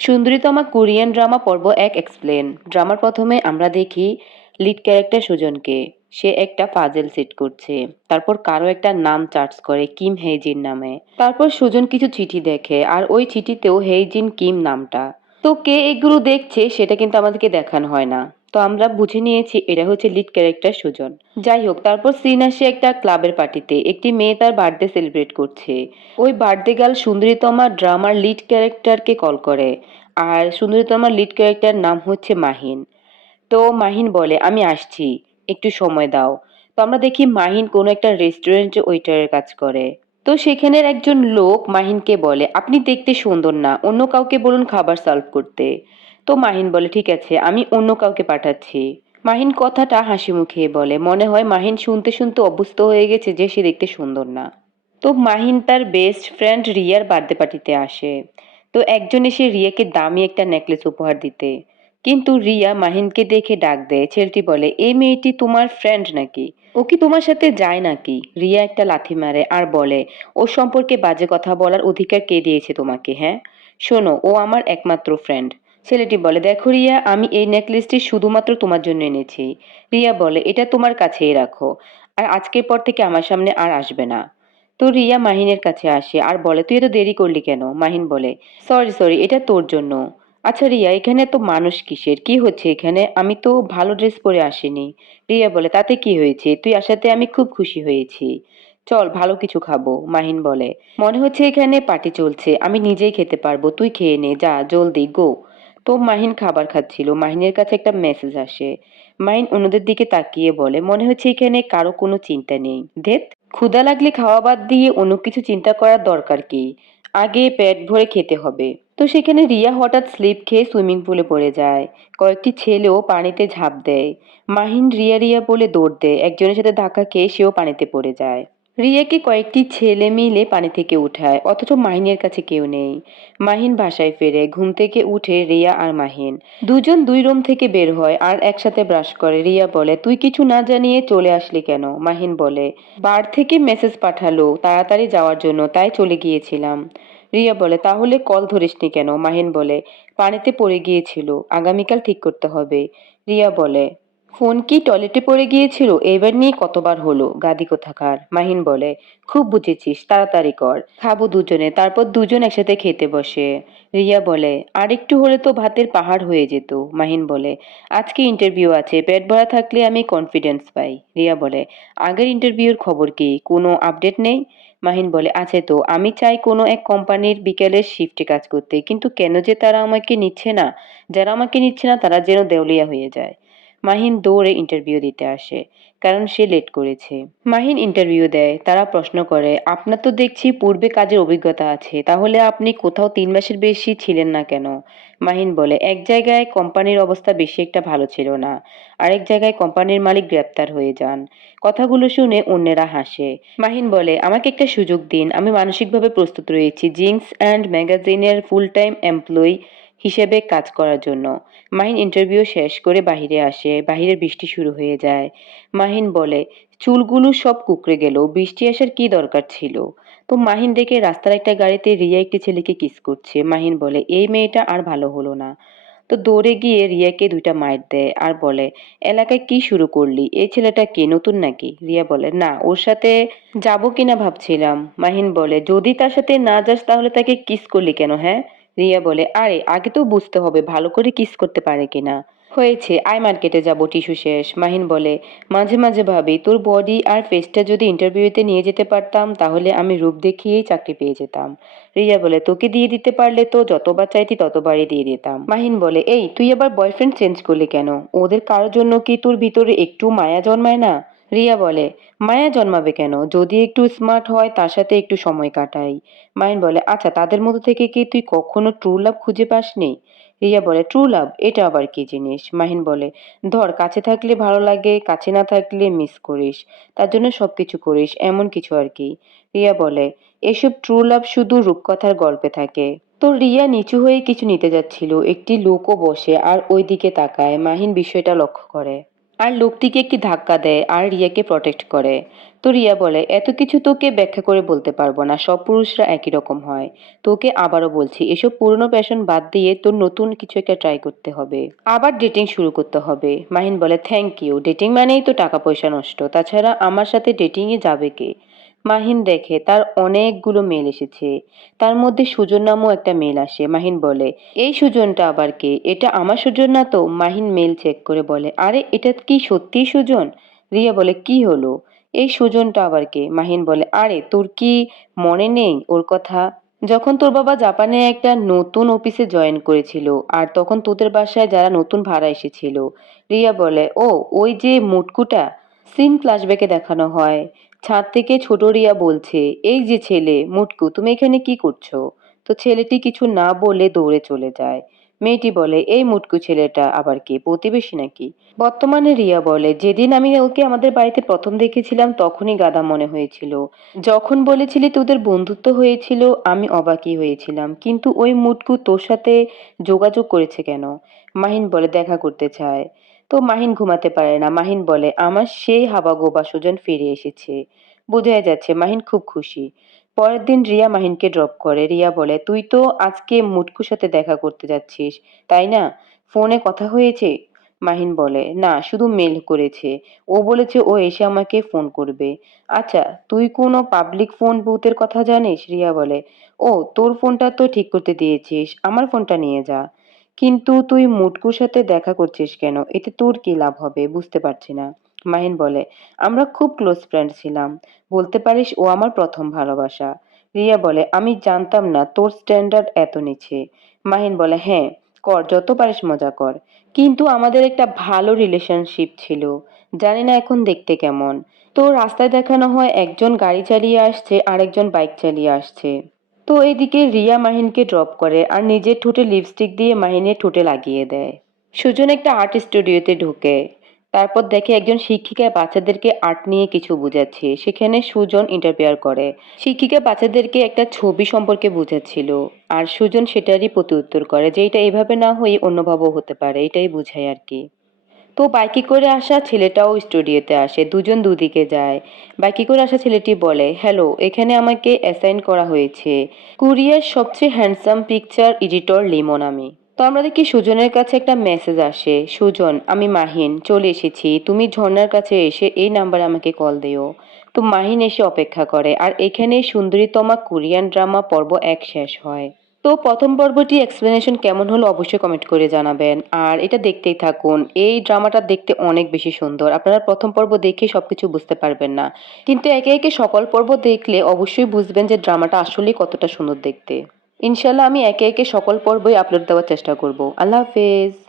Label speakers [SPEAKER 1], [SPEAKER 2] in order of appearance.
[SPEAKER 1] সুন্দরীতমা Korean drama পর্ব এক explain ড্রামার প্রথমে আমরা দেখি লিড ক্যারেক্টার সুজনকে। সে একটা পাজেল সেট করছে। তারপর কারও একটা নাম চার্জ করে কিম হেইজিন নামে। তারপর সুজন কিছু চিঠি দেখে আর ওই চিঠিতেও হেইজিন কিম নামটা। তো কে এগুলো দেখছে সেটা কিন্তু আমাদেরকে দেখানো হয় না। তো আমরা বুঝে নিয়েছি এটা হচ্ছে লিড ক্যারেক্টার সুজন। যাই হোক, তারপর সিন আসে একটা ক্লাবের পার্টিতে একটি মেয়ে তার বার্থডে সেলিব্রেট করছে। ওই বার্থডে গার্ল সুন্দরীতমা ড্রামার লিড ক্যারেক্টারকে কল করে। আর সুন্দরীতমার লিড ক্যারেক্টার নাম হচ্ছে মাহিন। তো মাহিন বলে, আমি আসছি, একটু সময় দাও। তো আমরা দেখি মাহিন কোনো একটা রেস্টুরেন্টে ওয়েটারের কাজ করে। তো সেখানের একজন লোক মাহিনকে বলে, আপনি দেখতে সুন্দর না, অন্য কাউকে বলুন খাবার সার্ভ করতে। তো মাহিন বলে, ঠিক আছে, আমি অন্য কাউকে পাঠাচ্ছি। মাহিন কথাটা হাসি মুখে বলে, মনে হয় মাহিন শুনতে শুনতে অভ্যস্ত হয়ে গেছে যে সে দেখতে সুন্দর না। তো মাহিন তার বেস্ট ফ্রেন্ড রিয়ার বার্থডে পার্টিতে আসে। তো একজন এসে রিয়াকে দামি একটা নেকলেস উপহার দিতে। কিন্তু রিয়া মাহিনকে দেখে ডাক দেয়, ছেলেটি বলে, এই মেয়েটি তোমার ফ্রেন্ড নাকি? ও কি তোমার সাথে যায় নাকি? রিয়া একটা লাথি মারে আর বলে, ও সম্পর্কে বাজে কথা বলার অধিকার কে দিয়েছে তোমাকে হ্যাঁ? শোনো, ও আমার একমাত্র ফ্রেন্ড ছেলেটি বলে, দেখো রিয়া, আমি এই নেকলেসটি শুধুমাত্র তোমার জন্য এনেছি। রিয়া বলে, এটা তোমার কাছেই রাখো। আর আজকের পর থেকে আমার সামনে আর আসবে না। তো রিয়া মাহিনের কাছে আসে, আর বলে, তুই এত দেরি করলি কেন? মাহিন বলে সরি সরি এটা তোর জন্য। আচ্ছা রিয়া, এখানে তো মানুষ কিসের? কি হচ্ছে এখানে? আমি তো ভালো ড্রেস পরে আসিনি। রিয়া বলে, তাতে কি হয়েছে? তুই আসাতে আমি খুব খুশি হয়েছি। চল, ভালো কিছু খাব। মাহিন বলে, মনে হচ্ছে এখানে পার্টি চলছে। আমি নিজেই খেতে পারব। তুই খেয়ে নে, যা, জলদি, গো। তো মাহিন খাবার খাচ্ছিল। মাহিনের কাছে একটা মেসেজ আসে। মাহিন অন্যদের দিকে তাকিয়ে বলে, মনে হচ্ছে এখানে কারও কোনো চিন্তা নেই। ধেত, ক্ষুধা লাগলে খাওয়া বাদ দিয়ে অন্য কিছু চিন্তা করার দরকার কি? আগে পেট ভরে খেতে হবে। তো সেখানে রিয়া হঠাৎ স্লিপ খেয়ে সুইমিং পুলে পড়ে যায়। কয়েকটি ছেলেও পানিতে ঝাঁপ দেয়। মাহিন রিয়া রিয়া বলে দৌড় দেয়। একজনের সাথে ধাক্কা খেয়ে সেও পানিতে পড়ে যায়। রিয়াকে কয়েকটি ছেলে মিলে পানি থেকে উঠায়, অথচ মাহিনের কাছে কেউ নেই। মাহিন বাসায় ফেরে, ঘুম থেকে উঠে রিয়া আর মাহিন। দুজন দুই রুম থেকে বের হয় আর একসাথে ব্রাশ করে। রিয়া বলে, তুই কিছু না জানিয়ে চলে আসলি কেন? মাহিন বলে, বার থেকে মেসেজ পাঠালো, তাড়াতাড়ি যাওয়ার জন্য, তাই চলে গিয়েছিলাম। রিয়া বলে, তাহলে কল ধরিসনি কেন? মাহিন বলে, পানিতে পড়ে গিয়েছিল, আগামীকাল ঠিক করতে হবে। রিয়া বলে ফোন কি টয়লেটে পড়ে গিয়েছিল? এবার নিয়ে কতবার হলো? গাদি কোথাকার? মাহিন বলে, খুব বুঝেছিস, তাড়াতাড়ি কর। খাব দুজনে, তারপর দুজন একসাথে খেতে বসে। রিয়া বলে আর একটু হলে তো ভাতের পাহাড় হয়ে যেত। মাহিন বলে, আজকে ইন্টারভিউ আছে, পেট ভরা থাকলে আমি কনফিডেন্স পাই। রিয়া বলে, আগের ইন্টারভিউর খবর কি? কোনো আপডেট নেই? মাহিন বলে, আছে তো, আমি চাই কোনো এক কোম্পানির বিকেলের শিফটে কাজ করতে, কিন্তু কেন যে তারা আমাকে নিচ্ছে না? যারা আমাকে নিচ্ছে না, তারা যেন দেউলিয়া হয়ে যায়। মাহিন দৌড়ে ইন্টারভিউ দিতে আসে, কারণ সে লেট করেছে। মাহিন ইন্টারভিউ দেয়, তারা প্রশ্ন করে, আপনার তো দেখছি পূর্বে কাজের অভিজ্ঞতা আছে, তাহলে আপনি কোথাও তিন মাসের বেশি ছিলেন না কেন? মাহিন বলে, এক জায়গায় কোম্পানির অবস্থা বেশি একটা ভালো ছিল না, আরেক জায়গায় কোম্পানির মালিক গ্রেপ্তার হয়ে যান। কথাগুলো শুনে অন্যেরা হাসে। মাহিন বলে, আমাকে একটা সুযোগ দিন, আমি মানসিকভাবে প্রস্তুত রয়েছি, জিন্স অ্যান্ড ম্যাগাজিনের ফুল টাইম এমপ্লয়ি হিসেবে কাজ করার জন্য। মাহিন ইন্টারভিউ শেষ করে বাহিরে আসে, বাহিরে বৃষ্টি শুরু হয়ে যায়। মাহিন বলে, চুলগুলো সব কুকড়ে গেল, বৃষ্টি আসার কি দরকার ছিল? তো মাহিন দেখে রাস্তার একটা গাড়িতে রিয়া একটি ছেলেকে কিস করছে। মাহিন বলে, এই মেয়েটা আর ভালো হলো না। তো দৌড়ে গিয়ে রিয়াকে দুইটা মাইর দেয় আর বলে, এলাকায় কি শুরু করলি? এই ছেলেটা কে, নতুন নাকি? রিয়া বলে, না, ওর সাথে যাব কিনা ভাবছিলাম। মাহিন বলে, যদি তার সাথে না যাস তাহলে তাকে কিস করলি কেন হ্যাঁ? রিয়া বলে, আরে, আগে তো বুঝতে হবে ভালো করে কিস করতে পারে কিনা। হয়েছে, আই মার্কেটে যাব, টিস্যু শেষ। মাহিন বলে, মাঝে মাঝে ভাবি, তোর বডি আর ফেসটা যদি ইন্টারভিউতে নিয়ে যেতে পারতাম, তাহলে আমি রূপ দেখিয়েই চাকরি পেয়ে যেতাম। রিয়া বলে, তোকে দিয়ে দিতে পারলে তো যতবার চাইতি ততবারই দিয়ে দিতাম। মাহিন বলে, এই, তুই আবার বয়ফ্রেন্ড চেঞ্জ করলি কেন? ওদের কারোর জন্য কি তোর ভিতরে একটু মায়া জন্মায় না? রিয়া বলে, মায়া জন্মাবে কেন? যদি একটু স্মার্ট হয়, তার সাথে একটু সময় কাটাই। মাহিন বলে আচ্ছা তাদের মধ্যে থেকে কি তুই কখনো ট্রু লাভ খুঁজে পাসনি? রিয়া বলে ট্রু লাভ এটা আবার কি জিনিস? মাহিন বলে, ধর, কাছে থাকলে ভালো লাগে, কাছে না থাকলে মিস করিস। তার জন্য সব কিছু করিস, এমন কিছু আর কি। রিয়া বলে, এসব ট্রু লাভ শুধু রূপকথার গল্পে থাকে। তো রিয়া নিচু হয়ে কিছু নিতে যাচ্ছিল, একটি লোকও বসে আর ওই দিকে তাকায়। মাহিন বিষয়টা লক্ষ্য করে। আর লোকটিকে একটি ধাক্কা দেয় আর রিয়াকে প্রটেক্ট করে। তো রিয়া বলে, এত কিছু তোকে ব্যাখ্যা করে বলতে পারব না, সব পুরুষরা একই রকম হয়। তোকে আবারও বলছি, এসব পুরনো প্যাশন বাদ দিয়ে তোর নতুন কিছু একটা ট্রাই করতে হবে। আবার ডেটিং শুরু করতে হবে। মাহিন বলে থ্যাংক ইউ ডেটিং মানেই তো টাকা পয়সা নষ্ট। তাছাড়া আমার সাথে ডেটিংয়ে যাবে কে? মাহিন দেখে তার অনেকগুলো মেল এসেছে। তার মধ্যে সুজন নামও একটা মেল আসে, মাহিন বলে। এই সুজনটা আবার কে? এটা আমার সুজন না তো? মাহিন মেল চেক করে বলে, আরে, এটা কি সত্যিই সুজন? রিয়া বলে, কি হলো? এই সুজনটা আবার কে? মাহিন বলে, আরে, তোর কি মনে নেই ওর কথা? যখন তোর বাবা জাপানে একটা নতুন অফিসে জয়েন করেছিল আর তখন তোদের বাসায় যারা নতুন ভাড়া এসেছিল, রিয়া বলে, ও, ওই যে মুটকুটা সিন ফ্ল্যাশব্যাকে দেখানো হয়। ছাদ থেকে ছোট রিয়া বলছে, এই যে ছেলে, মুটকু, তুমি এখানে কি করছ? তো ছেলেটি কিছু না বলে দৌড়ে চলে যায়। মেয়েটি বলে, এই মুটকু ছেলেটা আবার কি, প্রতিবেশী নাকি? বর্তমানে রিয়া বলে, যেদিন আমি ওকে আমাদের বাড়িতে প্রথম দেখেছিলাম, তখনই গাদা মনে হয়েছিল। যখন বলেছিলি তোদের বন্ধুত্ব হয়েছিল, আমি অবাকই হয়েছিলাম। কিন্তু ওই মুটকু তোর সাথে যোগাযোগ করেছে কেন? মাহিন বলে, দেখা করতে চায়। তো মাহিন ঘুমাতে পারে না। মাহিন বলে, আমার সেই হাবাগোবা সুজন ফিরে এসেছে। বোঝাই যাচ্ছে, মাহিন খুব খুশি। পরের দিন রিয়া মাহিনকে ড্রপ করে। রিয়া বলে, তুই তো আজকে মুটকুর সাথে দেখা করতে যাচ্ছিস, তাই না? ফোনে কথা হয়েছে? মাহিন বলে, না, শুধু মেল করেছে। ও বলেছে ও এসে আমাকে ফোন করবে। আচ্ছা তুই কোনো পাবলিক ফোন বুথের কথা জানিস? রিয়া বলে, ও, তোর ফোনটা তো ঠিক করতে দিয়েছিস। আমার ফোনটা নিয়ে যা। কিন্তু তুই মুটকুর সাথে দেখা করছিস কেন? এতে তোর কি লাভ হবে? বুঝতে পারছি না। মাহিন বলে, আমরা খুব ক্লোজ ফ্রেন্ড ছিলাম। বলতে পারিস ও আমার প্রথম ভালোবাসা। রিয়া বলে, আমি জানতাম না তোর স্ট্যান্ডার্ড এত নিচে। মাহিন বলে হ্যাঁ কর, যত পারিস মজা কর। কিন্তু আমাদের একটা ভালো রিলেশনশিপ ছিল। জানি না এখন দেখতে কেমন। তো রাস্তায় দেখানো হয় একজন গাড়ি চালিয়ে আসছে, আরেকজন বাইক চালিয়ে আসছে। তো এদিকে রিয়া মাহিনকে ড্রপ করে আর নিজের ঠোঁটে লিপস্টিক দিয়ে মাহিনের ঠোঁটে লাগিয়ে দেয়। সুজন একটা আর্ট স্টুডিওতে ঢুকে। তারপর দেখে একজন শিক্ষিকা বাচ্চাদেরকে আর্ট নিয়ে কিছু বোঝাচ্ছে। সেখানে সুজন ইন্টারফেয়ার করে। শিক্ষিকা বাচ্চাদেরকে একটা ছবি সম্পর্কে বোঝাচ্ছিল। আর সুজন সেটারই প্রতি উত্তর করে যে এটা এভাবে না হয়ে অন্যভাবেও হতে পারে, এটাই বোঝায় আর কি। তো বাইকে করে আসা ছেলেটাও স্টুডিওতে আসে, দুজন দুদিকে যায়। বাইকে করে আসা ছেলেটি বলে, হ্যালো, এখানে আমাকে অ্যাসাইন করা হয়েছে। কুরিয়ার সবচেয়ে হ্যান্ডসাম পিকচার এডিটর লিমন আমি। তো আমরা দেখি সুজনের কাছে একটা মেসেজ আসে, সুজন, আমি মাহিন, চলে এসেছি। তুমি ঝর্ণার কাছে এসে এই নাম্বারে আমাকে কল দিও। তো মাহিন এসে অপেক্ষা করে, আর এখানে সুন্দরীতমা কোরিয়ান ড্রামা পর্ব এক শেষ হয়। তো প্রথম পর্বটি এক্সপ্লেনেশন কেমন হলো অবশ্যই কমেন্ট করে জানাবেন। আর এটা দেখতেই থাকুন, এই ড্রামাটা দেখতে অনেক বেশি সুন্দর। আপনারা প্রথম পর্ব দেখে সবকিছু বুঝতে পারবেন না। কিন্তু একে একে সকল পর্ব দেখলে অবশ্যই বুঝবেন যে ড্রামাটা আসলেই কতটা সুন্দর দেখতে। ইনশাল্লাহ আমি একে একে সকল পর্বই আপলোড দেওয়ার চেষ্টা করব। আল্লাহ হাফেজ।